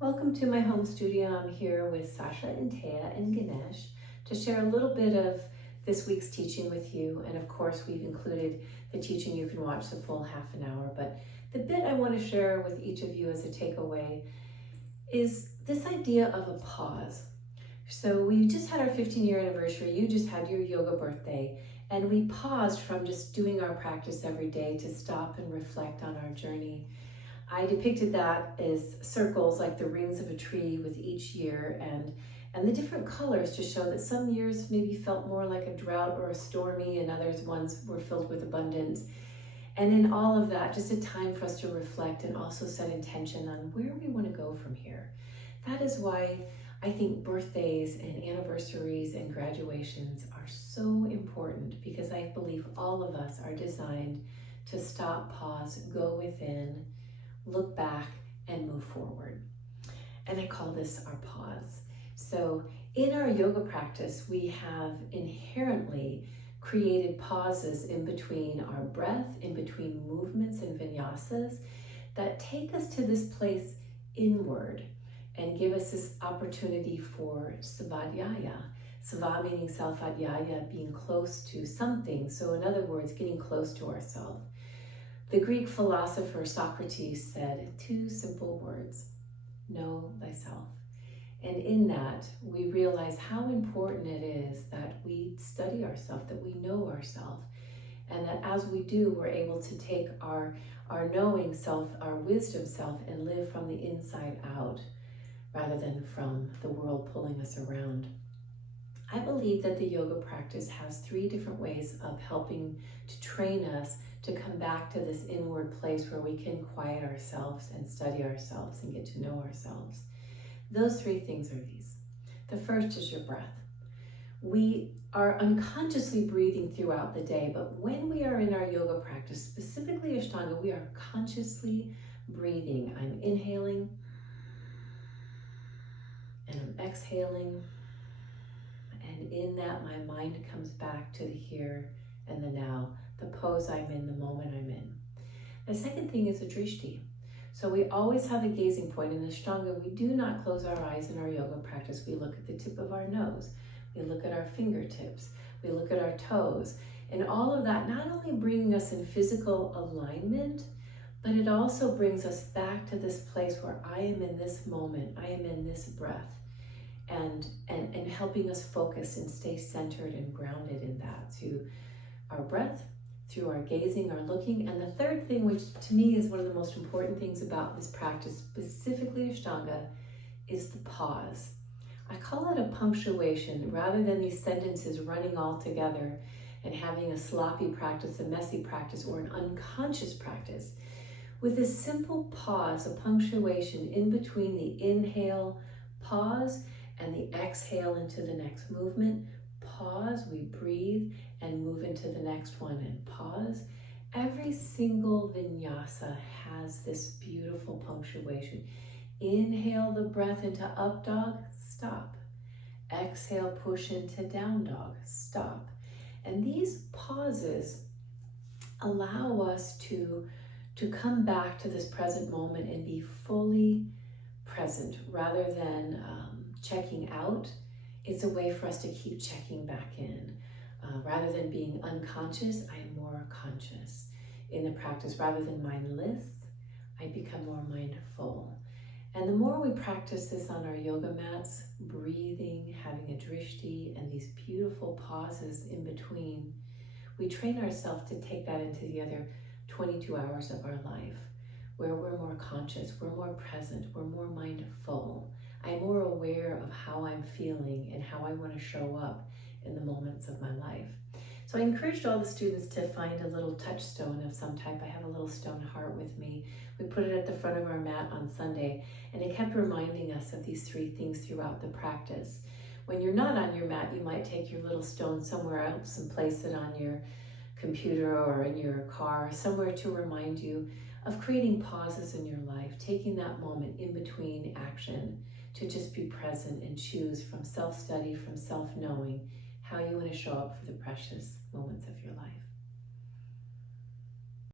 Welcome to my home studio. I'm here with Sasha and Taya and Ganesh to share a little bit of this week's teaching with you. And of course, we've included the teaching. You can watch the full half an hour. But the bit I want to share with each of you as a takeaway is this idea of a pause. So we just had our 15-year anniversary. You just had your yoga birthday. And we paused from just doing our practice every day to stop and reflect on our journey. I depicted that as circles, like the rings of a tree with each year, and the different colors to show that some years maybe felt more like a drought or a stormy, and others ones were filled with abundance. And in all of that, just a time for us to reflect and also set intention on where we want to go from here. That is why I think birthdays and anniversaries and graduations are so important, because I believe all of us are designed to stop, pause, go within, look back, and move forward. And I call this our pause. So in our yoga practice, we have inherently created pauses in between our breath, in between movements and vinyasas that take us to this place inward and give us this opportunity for svadhyaya. Sva meaning self, adhyaya being close to something. So in other words, getting close to ourselves. The Greek philosopher Socrates said 2 simple words: know thyself. And in that, we realize how important it is that we study ourselves, that we know ourselves, and that as we do, we're able to take our knowing self, our wisdom self, and live from the inside out rather than from the world pulling us around. I believe that the yoga practice has 3 different ways of helping to train us to come back to this inward place where we can quiet ourselves and study ourselves and get to know ourselves. Those 3 things are these. The first is your breath. We are unconsciously breathing throughout the day, but when we are in our yoga practice, specifically Ashtanga, we are consciously breathing. I'm inhaling and I'm exhaling. And in that, my mind comes back to the here and the now, the pose I'm in, the moment I'm in. The second thing is a drishti. So we always have a gazing point. In Ashtanga, we do not close our eyes in our yoga practice. We look at the tip of our nose. We look at our fingertips. We look at our toes. And all of that, not only bringing us in physical alignment, but it also brings us back to this place where I am in this moment. I am in this breath. And helping us focus and stay centered and grounded in that, through our breath, through our gazing, our looking. And the third thing, which to me is one of the most important things about this practice, specifically Ashtanga, is the pause. I call it a punctuation rather than these sentences running all together and having a sloppy practice, a messy practice, or an unconscious practice. With this simple pause, a punctuation in between the inhale, pause, and the exhale into the next movement. Pause, we breathe and move into the next one, and pause. Every single vinyasa has this beautiful punctuation. Inhale the breath into up dog, stop. Exhale, push into down dog, stop. And these pauses allow us to come back to this present moment and be fully present rather than checking out. It's a way for us to keep checking back in. Rather than being unconscious, I am more conscious. In the practice, rather than mindless, I become more mindful. And the more we practice this on our yoga mats, breathing, having a drishti, and these beautiful pauses in between, we train ourselves to take that into the other 22 hours of our life, where we're more conscious, we're more present, we're more mindful. I'm more aware of how I'm feeling and how I want to show up in the moments of my life. So I encouraged all the students to find a little touchstone of some type. I have a little stone heart with me. We put it at the front of our mat on Sunday, and it kept reminding us of these 3 things throughout the practice. When you're not on your mat, you might take your little stone somewhere else and place it on your computer or in your car, somewhere to remind you of creating pauses in your life, taking that moment in between action to just be present and choose from self-study, from self-knowing, how you want to show up for the precious moments of your life.